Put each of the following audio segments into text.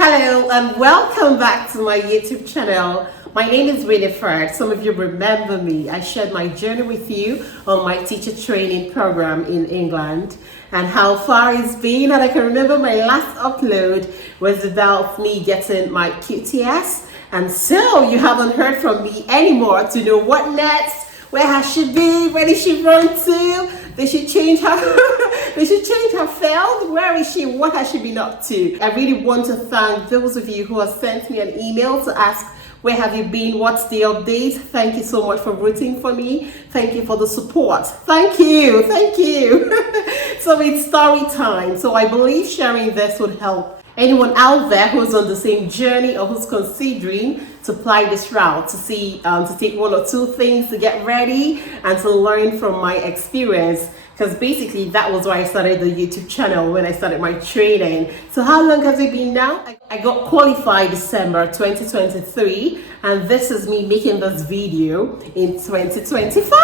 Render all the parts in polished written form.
Hello and welcome back to my YouTube channel. My name is Winnie-Moses. Some of you remember me. I shared my journey with you on my teacher training program in England and how far it's been. And I can remember my last upload was about me getting my QTS. And so you haven't heard from me anymore to know what next. Where has she been? Where did she run to? Did she change her? Did she change her field? Where is she? What has she been up to? I really want to thank those of you who have sent me an email to ask, where have you been? What's the update? Thank you so much for rooting for me. Thank you for the support. Thank you. Thank you. So it's story time. So I believe sharing this would help anyone out there who's on the same journey or who's considering to apply this route, to see, to take one or two things to get ready and to learn from my experience. Because basically that was why I started the YouTube channel, when I started my training. So how long has it been now? I got qualified December 2023, and this is me making this video in 2025.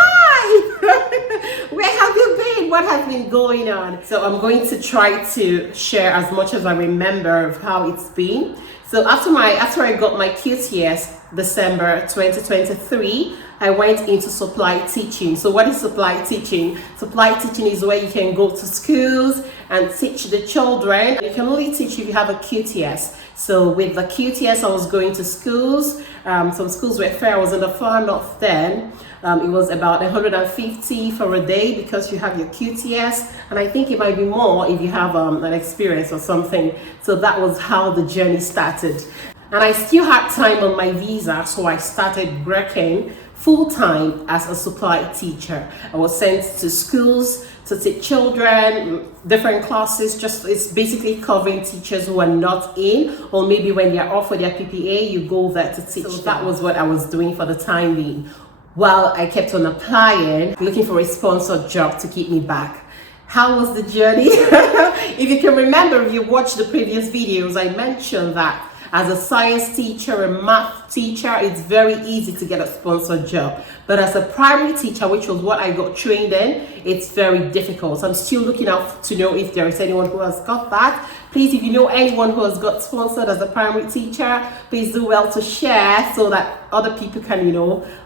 Where have you been? What has been going on? So I'm going to try to share as much as I remember of how it's been. So after I got my QTS December 2023, I went into supply teaching. So what is supply teaching? Supply teaching is where you can go to schools and teach the children. You can only teach if you have a QTS. So with the QTS, I was going to schools. Some schools were fair. I was in the far north then. It was about 150 for a day because you have your QTS, and I think it might be more if you have an experience or something. So that was how the journey started. And I still had time on my visa, so I started working full-time as a supply teacher. I was sent to schools to teach children, different classes. It's basically covering teachers who are not in, or maybe when they're off for their PPA, you go there to teach. So that was what I was doing for the time being, while I kept on applying, looking for a sponsored job to keep me back. How was the journey? If you can remember, if you watched the previous videos, I mentioned that as a science teacher, a math teacher, it's very easy to get a sponsored job. But as a primary teacher, which was what I got trained in, it's very difficult. So I'm still looking out to know if there is anyone who has got that. Please, if you know anyone who has got sponsored as a primary teacher, please do well to share so that other people can,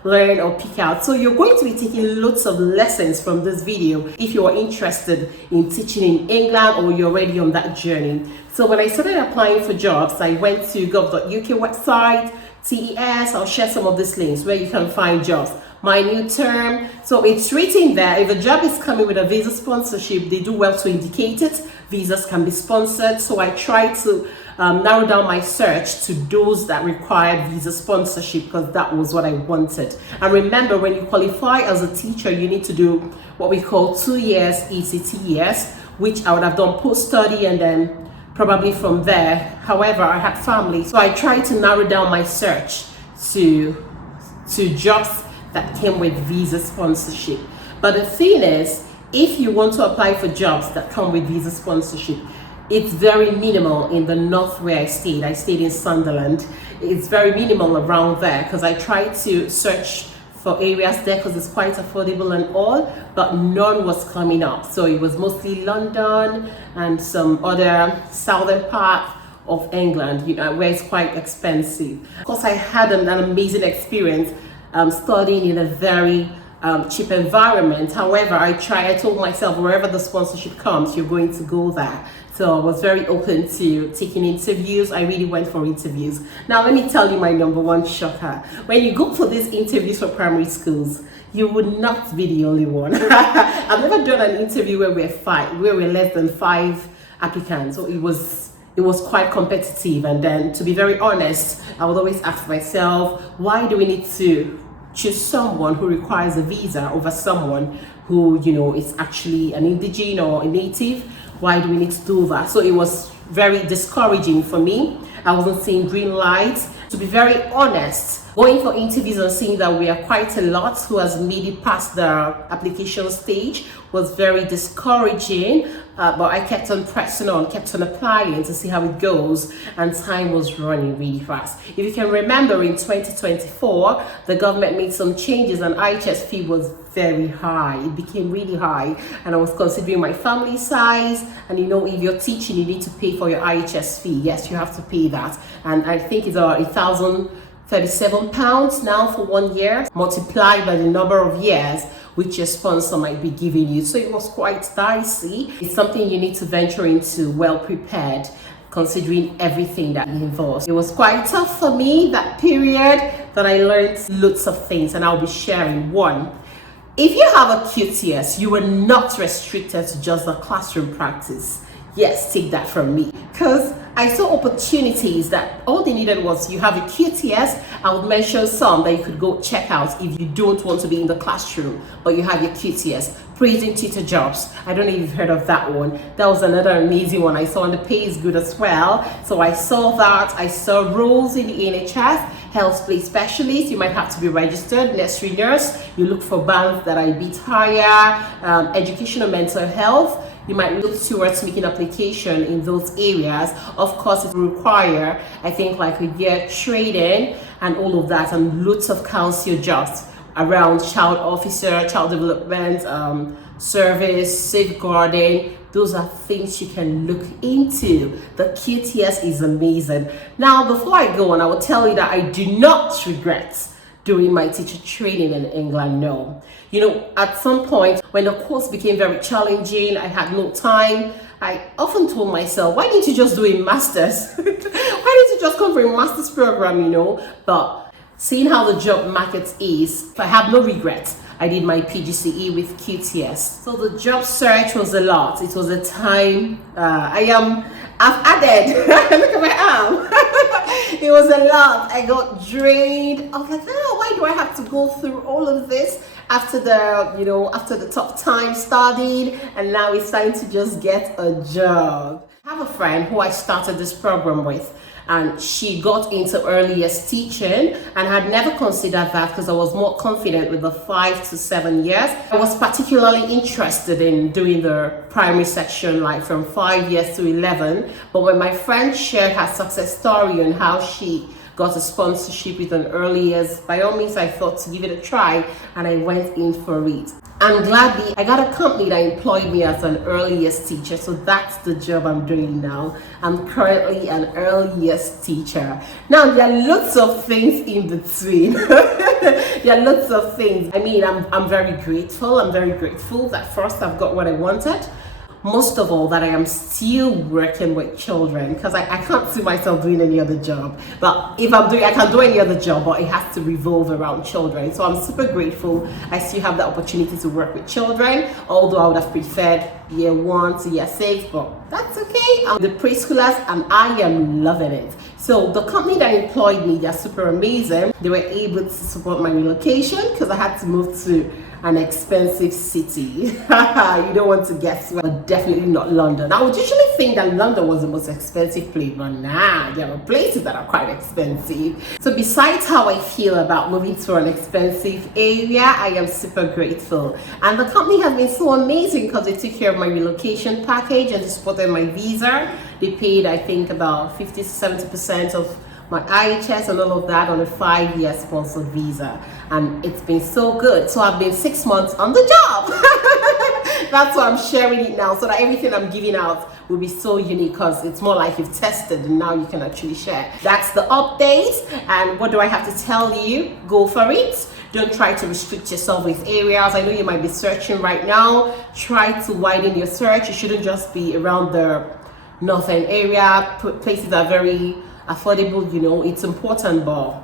learn or pick out. So you're going to be taking lots of lessons from this video if you are interested in teaching in England or you're already on that journey. So when I started applying for jobs, I went to gov.uk website, TES. I'll share some of these links where you can find jobs. My new term. So it's written there, if a job is coming with a visa sponsorship, they do well to indicate it. Visas can be sponsored. So I try to narrow down my search to those that required visa sponsorship, because that was what I wanted. And remember, when you qualify as a teacher, you need to do what we call 2 years ECTS, which I would have done post-study and then probably from there. However, I had family, so I tried to narrow down my search to jobs that came with visa sponsorship. But the thing is, if you want to apply for jobs that come with visa sponsorship, it's very minimal in the north where I stayed. I stayed in Sunderland. It's very minimal around there because I tried to search for areas there because it's quite affordable and all, but none was coming up. So it was mostly London and some other southern part of England, where it's quite expensive. Of course, I had an amazing experience studying in a very cheap environment. However, I told myself, wherever the sponsorship comes, you're going to go there. So I was very open to taking interviews. I really went for interviews. Now, let me tell you my number one shocker. When you go for these interviews for primary schools, you would not be the only one. I've never done an interview where we're less than 5 applicants. So it was quite competitive. And then, to be very honest, I would always ask myself, why do we need to choose someone who requires a visa over someone who, is actually an indigene or a native? Why do we need to do that? So it was very discouraging for me. I wasn't seeing green lights. To be very honest, Going for interviews and seeing that we are quite a lot who has made it past the application stage was very discouraging, but I kept on pressing on, kept on applying to see how it goes, and time was running really fast. If you can remember, in 2024, the government made some changes and IHS fee was very high. It became really high, and I was considering my family size, and if you're teaching, you need to pay for your IHS fee. Yes, you have to pay that, and I think it's about £1,037 now for 1 year, multiplied by the number of years which your sponsor might be giving you. So it was quite dicey. It's something you need to venture into well prepared, considering everything that it involves. It was quite tough for me, that period, that I learned lots of things, and I'll be sharing. One, if you have a QTS, you are not restricted to just the classroom practice. Yes, take that from me. Because I saw opportunities that all they needed was you have a QTS. I would mention some that you could go check out if you don't want to be in the classroom, but you have your QTS. Praising tutor jobs. I don't know if you've heard of that one. That was another amazing one I saw, and the pay is good as well. So I saw that. I saw roles in the NHS. Health play specialist, you might have to be registered. Nursery nurse, you look for bands that are a bit higher. Educational mental health, you might look towards making application in those areas. Of course, it will require, I think, like a year training and all of that, and lots of council jobs around child officer, child development, service, safeguarding. Those are things you can look into. The QTS is amazing. Now, before I go on, I will tell you that I do not regret doing my teacher training in England. No. At some point when the course became very challenging, I had no time. I often told myself, why didn't you just do a master's? Why didn't you just come for a master's program, But seeing how the job market is, I have no regrets. I did my PGCE with QTS. So the job search was a lot. It was a time. I've added. Look at my arm. It was a lot. I got drained. I was like, why do I have to go through all of this after the tough time studying, and now it's time to just get a job. I have a friend who I started this program with, and she got into early years teaching and had never considered that because I was more confident with the 5 to 7 years. I was particularly interested in doing the primary section, like from 5 years to 11. But when my friend shared her success story and how she got a sponsorship with an early years, by all means, I thought to give it a try, and I went in for it. And gladly, I got a company that employed me as an early years teacher. So that's the job I'm doing now. I'm currently an early years teacher. Now, there are lots of things in between. There are lots of things. I'm very grateful. I'm very grateful that first I've got what I wanted. Most of all, that I am still working with children, because I can't see myself doing any other job. But if I can do any other job, but it has to revolve around children. So I'm super grateful I still have the opportunity to work with children, although I would have preferred year 1 to year 6, but that's okay. I'm the preschoolers and I am loving it. So the company that employed me, they're super amazing. They were able to support my relocation because I had to move to an expensive city. You don't want to guess where, but definitely not London. I would usually think that London was the most expensive place, but nah, there are places that are quite expensive. So besides how I feel about moving to an expensive area, I am super grateful. And the company has been so amazing because they took care of my relocation package and they supported my visa. They paid, I think, about 50 to 70% of my IHS and all of that on a 5-year sponsored visa, and it's been so good. So I've been 6 months on the job. That's why I'm sharing it now, so that everything I'm giving out will be so unique, because it's more like you've tested and now you can actually share. That's the update. And what do I have to tell you? Go for it. Don't try to restrict yourself with areas. I know you might be searching right now. Try to widen your search. You shouldn't just be around the northern area. Places are very affordable, it's important, but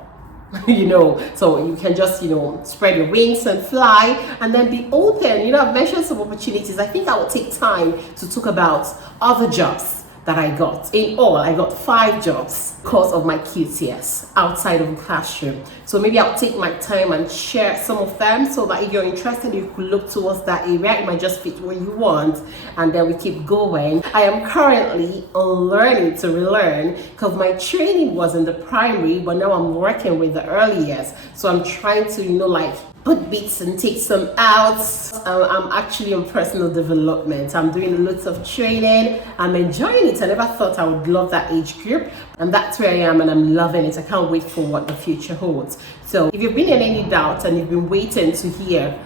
so you can just spread your wings and fly, and then be open. I've mentioned some opportunities. I think I will take time to talk about other jobs that I got. In all, I got 5 jobs because of my QTS outside of the classroom. So maybe I'll take my time and share some of them so that if you're interested, you could look towards that area. It might just fit what you want, and then we keep going. I am currently learning to relearn because my training was in the primary, but now I'm working with the early years. So I'm trying to, like, put bits and take some out. I'm actually on personal development. I'm doing lots of training. I'm enjoying it. I never thought I would love that age group, and that's where I am, and I'm loving it. I can't wait for what the future holds. So if you've been in any doubt and you've been waiting to hear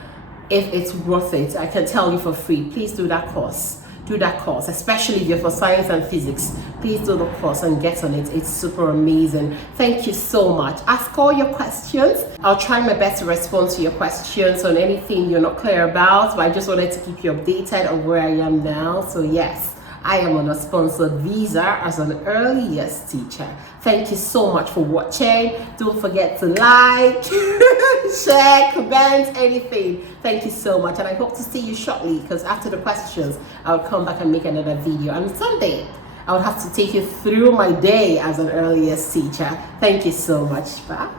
if it's worth it, I can tell you for free, please do that course. Do that course, especially if you're for science and physics. Please do the course and get on it. It's super amazing. Thank you so much. Ask all your questions. I'll try my best to respond to your questions on anything you're not clear about, but I just wanted to keep you updated on where I am now. So yes, I am on a sponsored visa as an early years teacher. Thank you so much for watching. Don't forget to like, share, comment, anything. Thank you so much, and I hope to see you shortly, because after the questions, I'll come back and make another video. And Sunday, I'll have to take you through my day as an early years teacher. Thank you so much. Bye.